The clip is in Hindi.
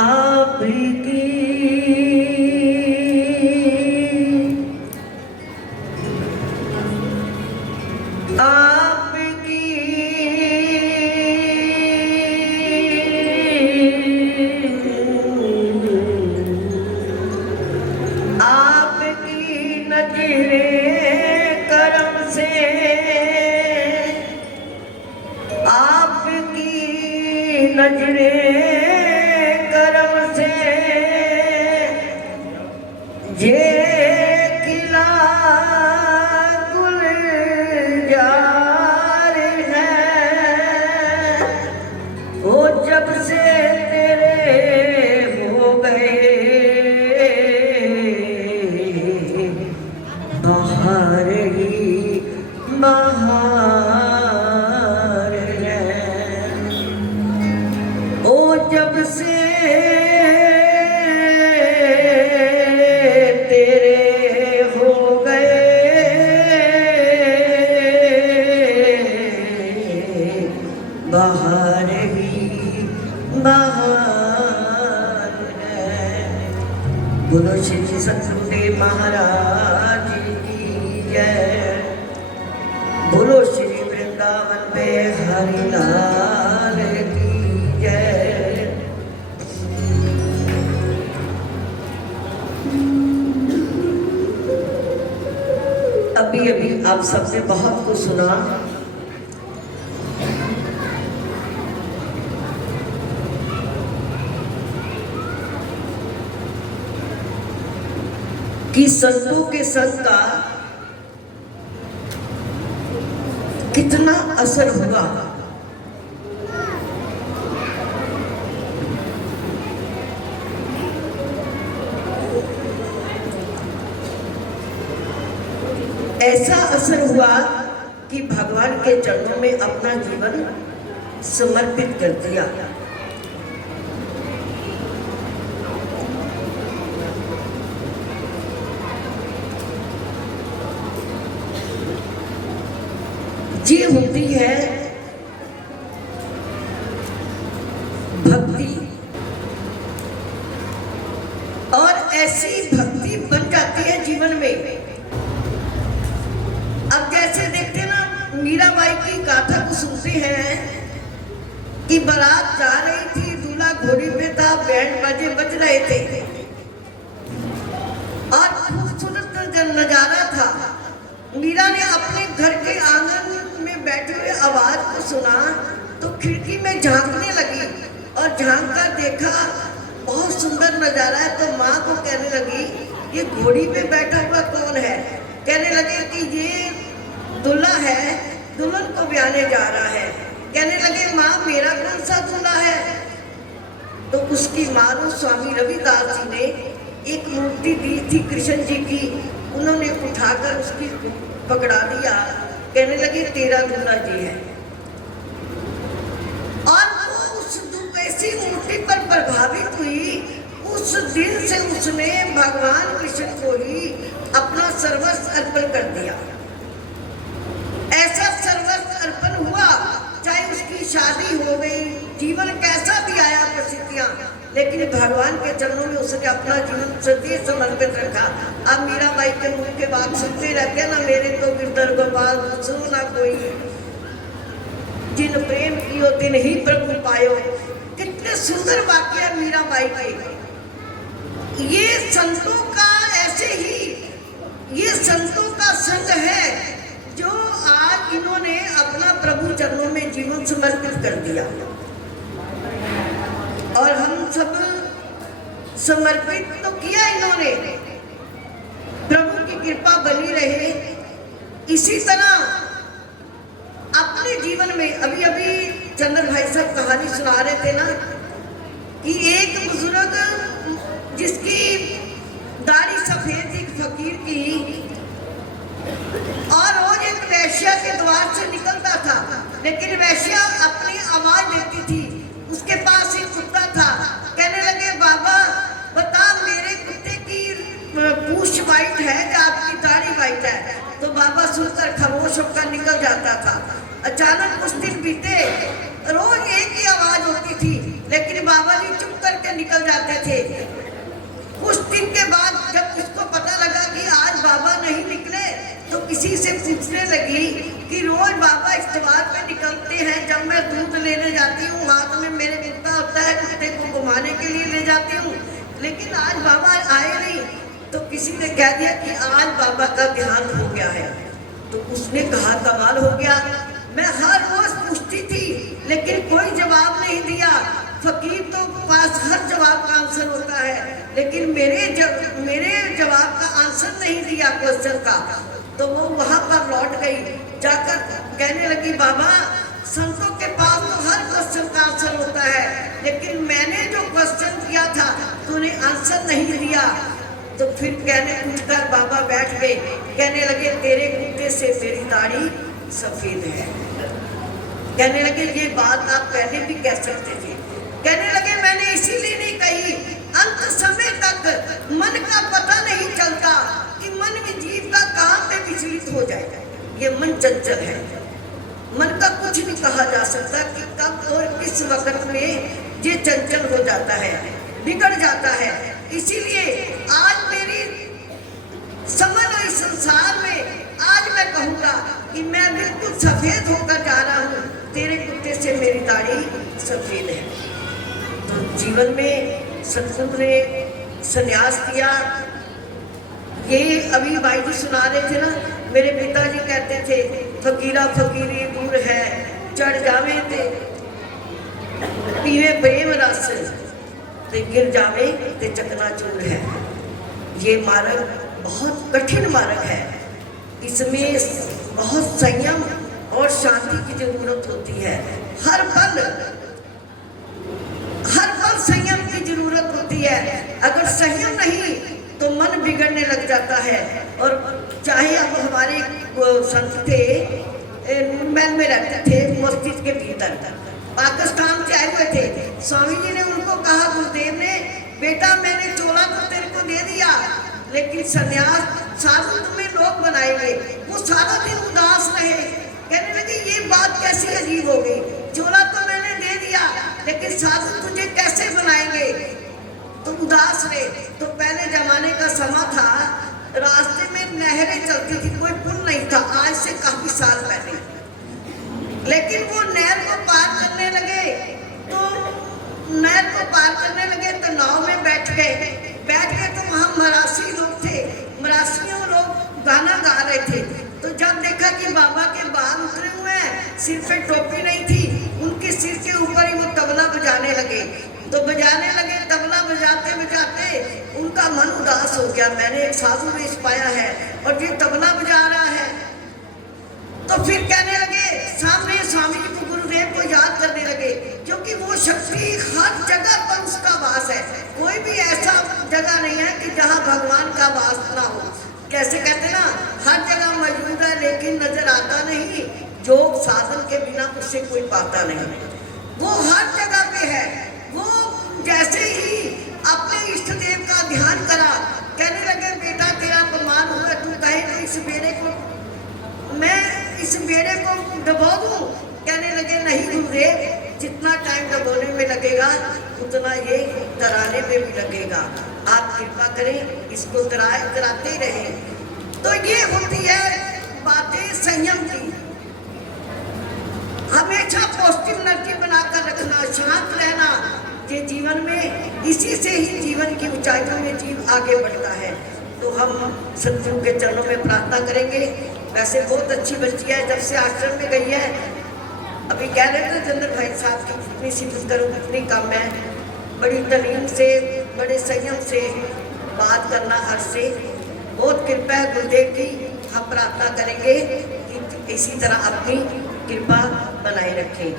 आपकी नजरे करम से, आपकी नजरे करम से ये किला गुलजार है। वो जब से तेरे हो गए बाहर ही बाहर है। ओ जब से तेरे हो गए बाहर ही बाहर है। बोलो श्री सतगुरुदेव महाराज की जय। बोलो श्री वृंदावन में हरिलाल की जय। अभी अभी आप सबने बहुत कुछ सुना। कि संतों के संग का कितना असर हुआ। ऐसा असर हुआ कि भगवान के चरणों में अपना जीवन समर्पित कर दिया। ये होती है भक्ति, और ऐसी भक्ति बन जाती है जीवन में। अब जैसे देखते ना, मीराबाई की गाथा को सुनते हैं कि बारात जा रही थी, दूल्हा घोड़ी पे था, बैंड बाजे बज रहे थे और खूबसूरत नजारा था। मीरा ने अपने घर के आंगन में बैठे हुए आवाज को सुना तो खिड़की में झांकने लगी और झांक कर देखा बहुत सुंदर नजारा है। तो माँ को कहने लगी ये घोड़ी पे बैठा हुआ कौन है? कहने लगे कि ये दूल्हा है, दुल्हन को ब्याहने जा रहा है। कहने लगे माँ मेरा कौन सा दूल्हा है? तो उसकी माँ को स्वामी रविदास जी ने एक मूर्ति दी थी कृष्ण जी की, उन्होंने उठाकर उसकी पकड़ा दिया। कहने लगे तेरा दूल्हा जी है। और वो उस ऐसी मूर्ति पर प्रभावित हुई। उस दिन से उसने भगवान कृष्ण को ही अपना सर्वस्व अर्पण कर दिया। ऐसा सर्वस्व अर्पण हुआ, चाहे उसकी शादी हो गई, जीवन कैसा भी आया, परिस्थितियां, लेकिन भगवान के चरणों में उसने अपना जीवन सदैव समर्पित रखा। अब मीराबाई के मुंह के बात सुनते रहते हैं ना, मेरे तो गिरधर गोपाल सुनो ना कोई, जिन प्रेम कियो दिन ही प्रभु पायो। कितने सुंदर वाक्य है मीराबाई के। ये संतों का ऐसे ही, ये संतों का संग है जो आज इन्होंने अपना प्रभु चरणों में जीवन समर्पित कर दिया। और हम सब समर्पित तो किया इन्होंने, प्रभु की कृपा बनी रहे। इसी तरह अपने जीवन में अभी अभी चंद्र भाई साहब कहानी सुना रहे थे ना कि एक बुजुर्ग जिसकी दाढ़ी सफेद थी, फकीर की, और रोज एक वैश्या के द्वार से निकलता था, लेकिन वैश्या अपनी आवाज देती थी। उसके पास एक कुत्ता था। कहने लगे बाबा बता मेरे कुत्ते की पूंछ वाइट है या आपकी दाढ़ी वाइट है? तो बाबा सुनकर खामोश होकर निकल जाता था। अचानक कुछ दिन बीते, रोज एक ही आवाज होती थी, लेकिन बाबा जी चुप करके निकल जाते थे। कुछ दिन के बाद जब उसको पता लगा कि आज बाबा नहीं निकले, तो किसी से पूछने लगी कि रोज बाबा इस्तवार पे निकलते हैं, जब मैं दूध लेने जाती हूँ हाथ में मेरे कुत्ता होता है, कुत्ते को घुमाने के लिए ले जाती हूँ, लेकिन आज बाबा आए नहीं। तो किसी ने कह दिया कि आज बाबा का ध्यान हो गया है। तो उसने कहा कमाल हो गया, मैं हर रोज पूछती थी लेकिन कोई जवाब नहीं दिया। फकीर तो पास हर जवाब का आंसर होता है, लेकिन मेरे जवाब का आंसर नहीं दिया क्वेश्चन का। तो वो वहाँ पर लौट गई, जाकर कहने लगी बाबा संतों के पास तो हर क्वेश्चन का आंसर होता है, लेकिन मैंने जो क्वेश्चन किया था तूने आंसर नहीं दिया। तो फिर कहने उठकर बाबा बैठ गए, कहने लगे तेरे कुत्ते से मेरी दाढ़ी सफेद है। कहने लगे ये बात आप पहले भी कह सकते थे। कहने लगे मैंने इसीलिए नहीं कही, अंत समय तक मन का पता नहीं चलता कि मन की जीव का कहाँ पे विचलित हो जाएगा। ये मन चंचल है, मन का कुछ नहीं कहा जा सकता कि कब और किस वक्त में ये चंचल हो जाता है, बिगड़ जाता है। इसीलिए आज मेरी समझ इस संसार में आज मैं कहूँगा कि मैं बिल्कुल सफेद होकर जा रहा हूँ, तेरे कुत्ते से मेरी दाढ़ी सफेद है। तो जीवन में सतगुरु ने संन्यास दिया। ये अभी भाई जी सुना रहे थे ना, मेरे पिताजी कहते थे फकीरा फकीरी दूर है, चढ़ जावे ते पीवे प्रेम रस, ते गिर जावे ते चकनाचूर है। ये मार्ग बहुत कठिन मार्ग है, इसमें बहुत संयम और शांति की जरूरत होती है। हर पल संयम की जरूरत होती है। अगर संयम नहीं तो मन बिगड़ने लग जाता है। और चाहे अब हमारे संत थे, महल में रहते थे, मस्जिद के भीतर पाकिस्तान से आए हुए थे। स्वामी जी ने उनको कहा, गुरुदेव ने, बेटा मैंने चोला तो तेरे को दे दिया, लेकिन संन्यास साधु तुम्हें लोग बनाएंगे। वो सारा दिन उदास रहे। कहने लगे ये बात कैसी अजीब हो गई, चोला तो मैंने दे दिया लेकिन साधु तुझे कैसे बनाएंगे। तो उदास रहे। तो पहले जमाने का समा था, रास्ते में नहरें चलती थी, कोई पुल नहीं था, आज से काफी साल पहले। लेकिन वो नहर को पार करने लगे, तो नाव में बैठ गए। तो वहाँ मरासी लोग थे, मरासियों लोग गाना गा रहे थे। तो जब देखा कि बाबा के बाल उतरे हुए हैं, सिर पे टोपी नहीं थी, उनके सिर के ऊपर ही वो तबला बजाने लगे। तो बजाने लगे, तबला बजाते बजाते उनका मन उदास हो गया। मैंने एक साधु वेश पाया है और ये तबला बजा रहा है। तो फिर कहने लगे, सामने स्वामी जी को, गुरुदेव को याद करने लगे, क्योंकि वो शक्ति हर जगह पर उसका वास है। कोई भी ऐसा जगह नहीं है कि जहाँ भगवान का वास ना हो। कैसे कहते ना, हर जगह मौजूद है लेकिन नजर आता नहीं, योग साधन के बिना उससे कोई पाता नहीं। वो हर जगह पे है। वो जैसे ही अपने इष्ट देव का ध्यान करा, कहने लगे बेटा तेरा अपमान हुआ, तू कहे तो इस बेड़े को मैं इस बेड़े को डबो दूं। कहने लगे नहीं गुरुदेव, जितना टाइम डबोने में लगेगा उतना ये तराने में भी लगेगा। आप कृपा करें, इसको कराते रहे। तो ये होती है बातें संयम की। हमेशा पॉजिटिव एनर्जी बनाकर रखना, शांत रहना, ये जीवन में, इसी से ही जीवन की ऊंचाइयों में जीव आगे बढ़ता है। तो हम सतगुरु के चरणों में प्रार्थना करेंगे। वैसे बहुत अच्छी बच्ची है, जब से आश्रम में गई है। अभी कह रहे थे चंद्र भाई साहब की कितनी सी करूँ कितनी कम है। बड़ी तलीम से, बड़े संयम से बात करना, हर से बहुत कृपा है गुरुदेव की। हम प्रार्थना करेंगे कि इसी तरह अपनी कृपा बनाए रखें।